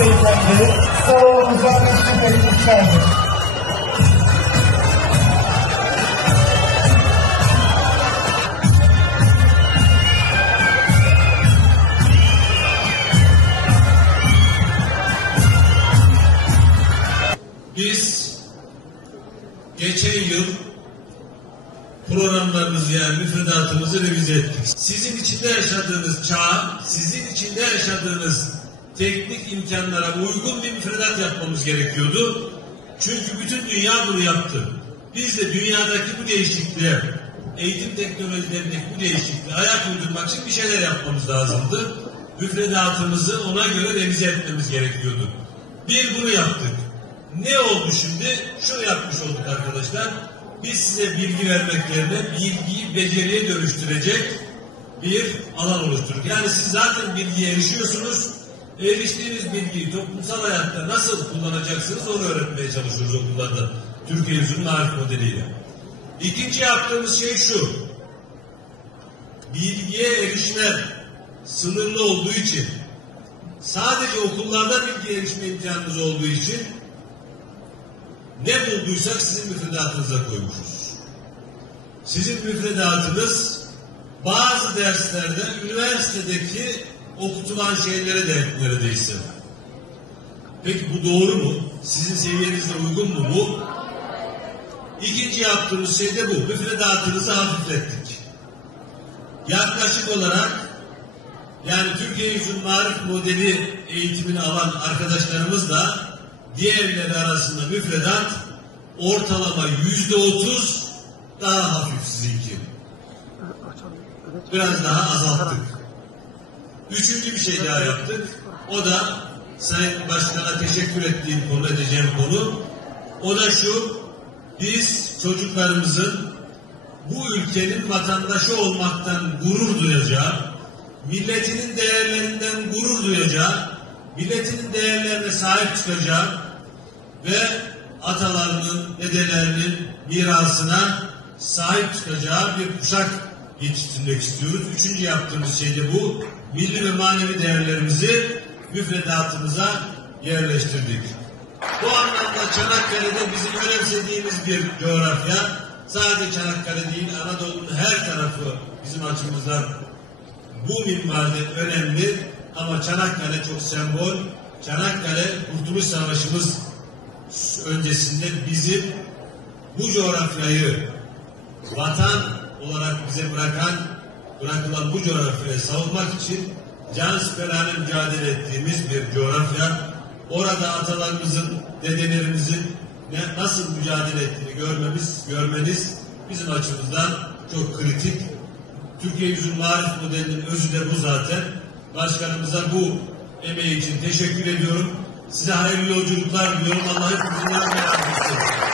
beyefendi salonumuza teşrif etmişlerdir. Biz geçen yıl programlarımızı yani müfredatımızı revize ettik. Sizin içinde yaşadığınız çağa, sizin içinde yaşadığınız teknik imkanlara uygun bir müfredat yapmamız gerekiyordu. Çünkü bütün dünya bunu yaptı. Biz de dünyadaki bu değişikliğe, eğitim teknolojilerindeki bu değişikliğe ayak uydurmak için bir şeyler yapmamız lazımdı. Müfredatımızı ona göre revize etmemiz gerekiyordu. Bir bunu yaptık. Ne oldu şimdi? Şunu yapmış olduk arkadaşlar. Biz size bilgi vermek yerine bilgiyi beceriye dönüştürecek bir alan oluşturduk. Yani siz zaten bilgiye erişiyorsunuz. Eriştiğiniz bilgiyi toplumsal hayatta nasıl kullanacaksınız onu öğretmeye çalışıyoruz okullarda. Türkiye Yüzyılın Marif modeliyle. İkinci yaptığımız şey şu. Bilgiye erişme sınırlı olduğu için, sadece okullarda bilgiye erişme imkanınız olduğu için ne bulduysak sizin müfredatınıza koymuşuz. Sizin müfredatınız bazı derslerde üniversitedeki okutulan şeylere de neredeyse. Peki bu doğru mu? Sizin seviyenizde uygun mu bu? İkinci yaptığımız şey de bu. Müfredatınızı hafiflettik. Yaklaşık olarak yani Türkiye Yüzyılın Marif modeli eğitimini alan arkadaşlarımızla diğerleri arasında müfredat ortalama %30 daha hafif sizinki. Biraz daha azalttık. Üçüncü bir şey daha yaptık. O da Sayın Başkan'a teşekkür ettiğim konu, edeceğim konu. O da şu, biz çocuklarımızın bu ülkenin vatandaşı olmaktan gurur duyacağı, milletinin değerlerinden gurur duyacağı, milletinin değerlerine sahip çıkacağı ve atalarının, dedelerinin mirasına sahip çıkacağı bir kuşak yetiştirmek istiyoruz. Üçüncü yaptığımız şey de bu. Milli ve manevi değerlerimizi müfredatımıza yerleştirdik. Bu anlamda Çanakkale'de bizim önemsediğimiz bir coğrafya. Sadece Çanakkale değil, Anadolu'nun her tarafı bizim açımızdan bu minvalde önemli. Ama Çanakkale çok sembol. Çanakkale Kurtuluş Savaşımız öncesinde bizim bu coğrafyayı vatan olarak bize bırakılan bu coğrafyayı savunmak için cansiperane mücadele ettiğimiz bir coğrafya. Orada atalarımızın, dedelerimizin nasıl mücadele ettiğini görmeniz bizim açımızdan çok kritik. Türkiye Yüzyılın Marif modelinin özü de bu zaten. Başkanımıza bu emeği için teşekkür ediyorum. Size hayırlı yolculuklar diliyorum. Allah hepinizin yardımcısı olsun.